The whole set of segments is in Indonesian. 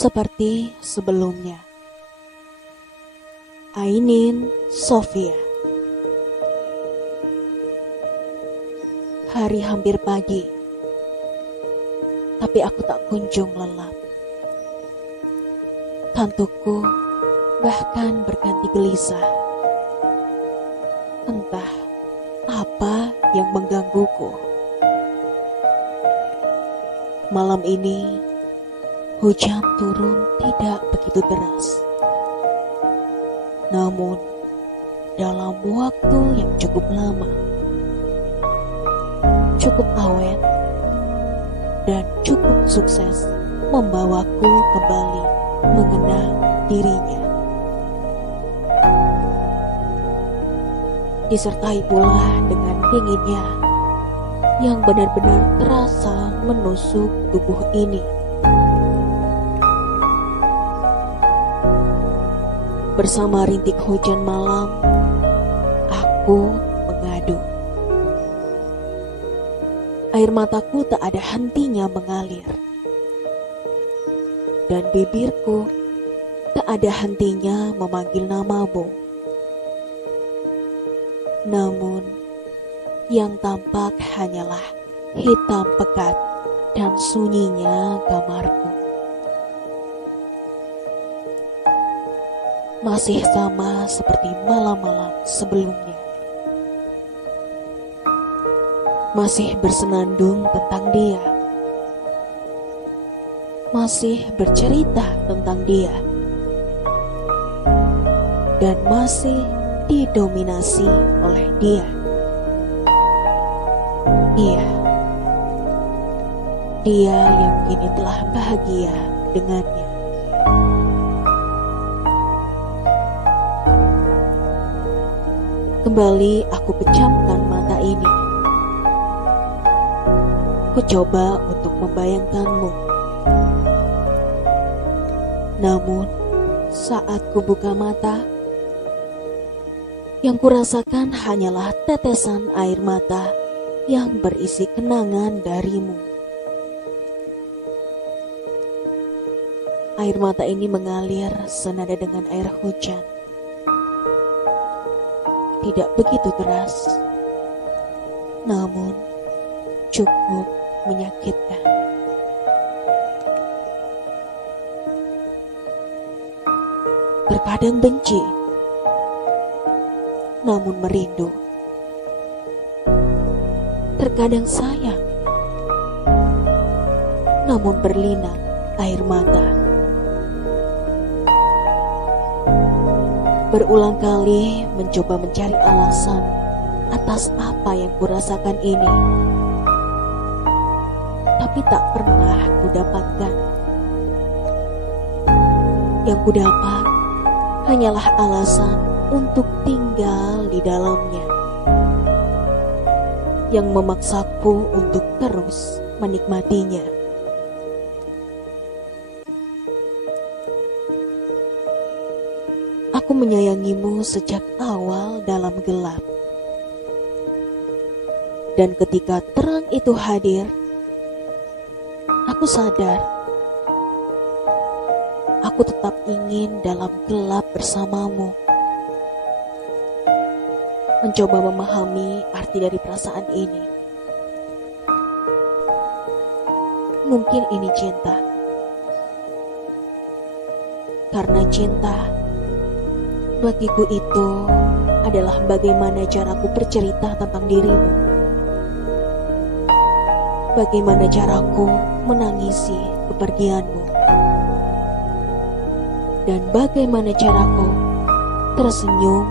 seperti sebelumnya. Ainin Sofia. Hari hampir pagi, tapi aku tak kunjung lelap. Kantukku bahkan berganti gelisah. Entah apa yang menggangguku. Malam ini hujan turun tidak begitu deras. Namun dalam waktu yang cukup lama, cukup awet, dan cukup sukses membawaku kembali mengenang dirinya. Disertai pula dengan dinginnya yang benar-benar terasa menusuk tubuh ini. Bersama rintik hujan malam, aku mengadu. Air mataku tak ada hentinya mengalir, dan bibirku tak ada hentinya memanggil namamu. Namun, yang tampak hanyalah hitam pekat dan sunyinya kamarku. Masih sama seperti malam-malam sebelumnya. Masih bersenandung tentang dia. Masih bercerita tentang dia. Dan masih didominasi oleh dia. Dia yang kini telah bahagia dengannya. Kembali aku pejamkan mata ini. Ku coba untuk membayangkanmu. Namun saat ku buka mata, yang kurasakan hanyalah tetesan air mata yang berisi kenangan darimu. Air mata ini mengalir senada dengan air hujan. Tidak begitu deras, namun cukup menyakitkan. Terkadang benci, namun merindu. Terkadang sayang, namun berlinang air mata. Berulang kali mencoba mencari alasan atas apa yang kurasakan ini, tapi tak pernah kudapatkan. Yang kudapat hanyalah alasan untuk tinggal di dalamnya, yang memaksaku untuk terus menikmatinya. Aku menyayangimu sejak awal dalam gelap. Dan ketika terang itu hadir, aku sadar aku tetap ingin dalam gelap bersamamu. Mencoba memahami arti dari perasaan ini. Mungkin ini cinta. Karena cinta bagiku itu adalah bagaimana caraku bercerita tentang dirimu. Bagaimana caraku menangisi kepergianmu. Dan bagaimana caraku tersenyum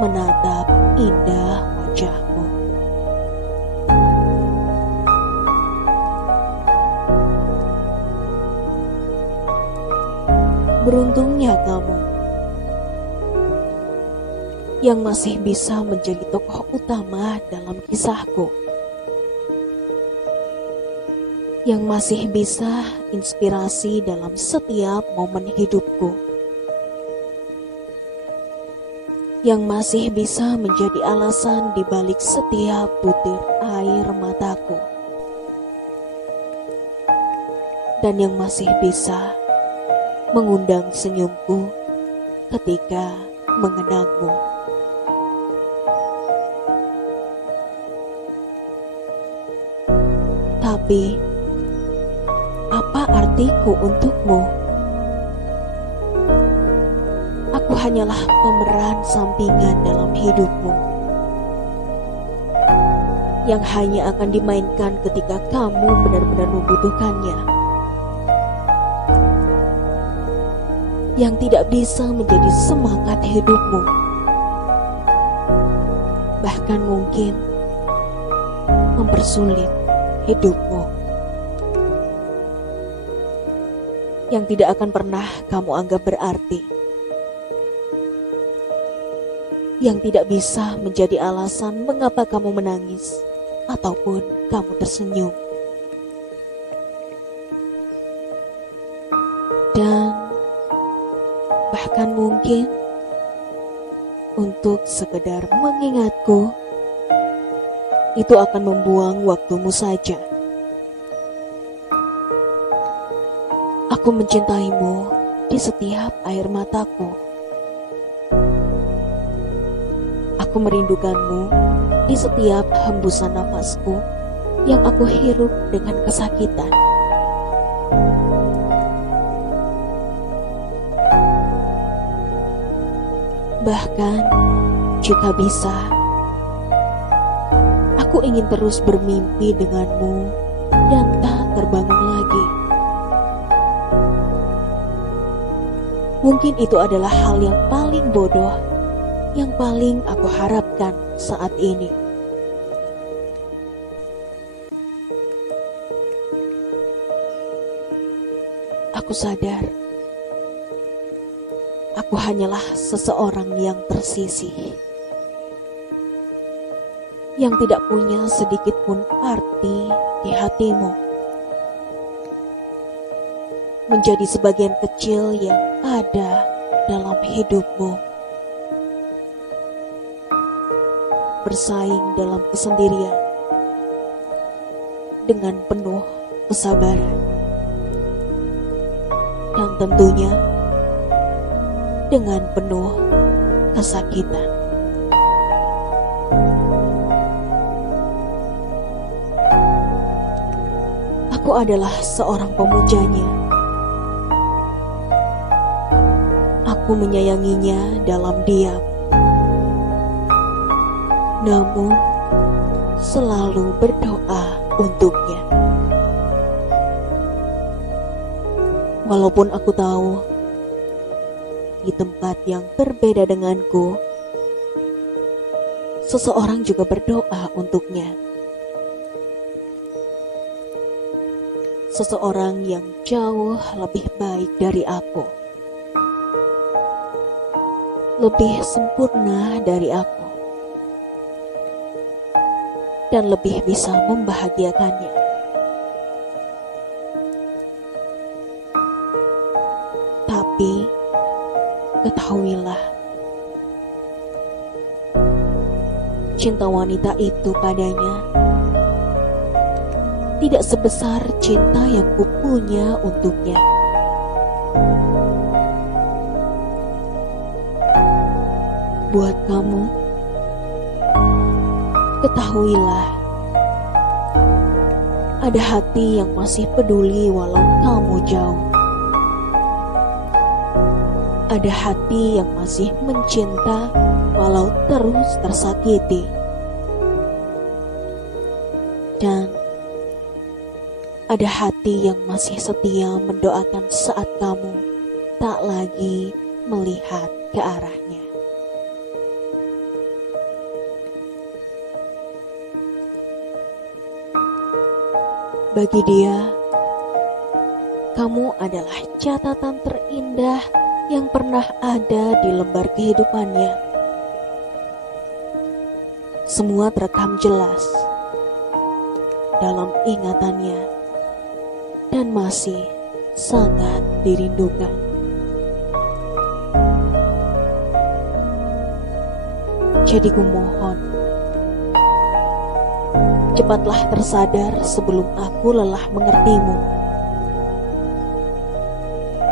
menatap indah wajahmu. Beruntungnya kamu yang masih bisa menjadi tokoh utama dalam kisahku, yang masih bisa inspirasi dalam setiap momen hidupku, yang masih bisa menjadi alasan di balik setiap butir air mataku, dan yang masih bisa mengundang senyumku ketika mengenangmu. Tapi, apa artiku untukmu? Aku hanyalah pemeran sampingan dalam hidupmu, yang hanya akan dimainkan ketika kamu benar-benar membutuhkannya, yang tidak bisa menjadi semangat hidupmu, bahkan mungkin mempersulit hidupmu, yang tidak akan pernah kamu anggap berarti, yang tidak bisa menjadi alasan mengapa kamu menangis ataupun kamu tersenyum. Dan bahkan mungkin untuk sekedar mengingatku, itu akan membuang waktumu saja. Aku mencintaimu di setiap air mataku. Aku merindukanmu di setiap hembusan nafasku yang aku hirup dengan kesakitan. Bahkan jika bisa, aku ingin terus bermimpi denganmu dan tak terbangun lagi. Mungkin itu adalah hal yang paling bodoh, yang paling aku harapkan saat ini. Aku sadar, aku hanyalah seseorang yang tersisih, yang tidak punya sedikit pun arti di hatimu, menjadi sebagian kecil yang ada dalam hidupmu, bersaing dalam kesendirian dengan penuh kesabaran, dan tentunya dengan penuh kesakitan. Aku adalah seorang pemujanya. Aku menyayanginya dalam diam, namun selalu berdoa untuknya. Walaupun aku tahu di tempat yang berbeda denganku, seseorang juga berdoa untuknya. Seseorang yang jauh lebih baik dari aku, lebih sempurna dari aku, dan lebih bisa membahagiakannya. Tapi ketahuilah, cinta wanita itu padanya tidak sebesar cinta yang kupunya untuknya. Buat kamu, ketahuilah, ada hati yang masih peduli walau kamu jauh. Ada hati yang masih mencinta walau terus tersakiti. Dan ada hati yang masih setia mendoakan saat kamu tak lagi melihat ke arahnya. Bagi dia, kamu adalah catatan terindah yang pernah ada di lembar kehidupannya. Semua terekam jelas dalam ingatannya dan masih sangat dirindukan. Jadi kumohon, cepatlah tersadar sebelum aku lelah mengertimu.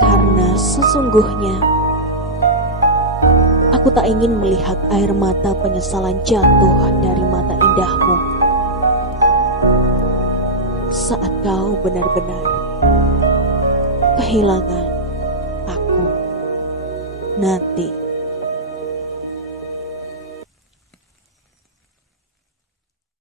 Karena sesungguhnya. Aku tak ingin melihat air mata penyesalan jatuh dari mata indahmu saat kau benar-benar kehilangan aku nanti.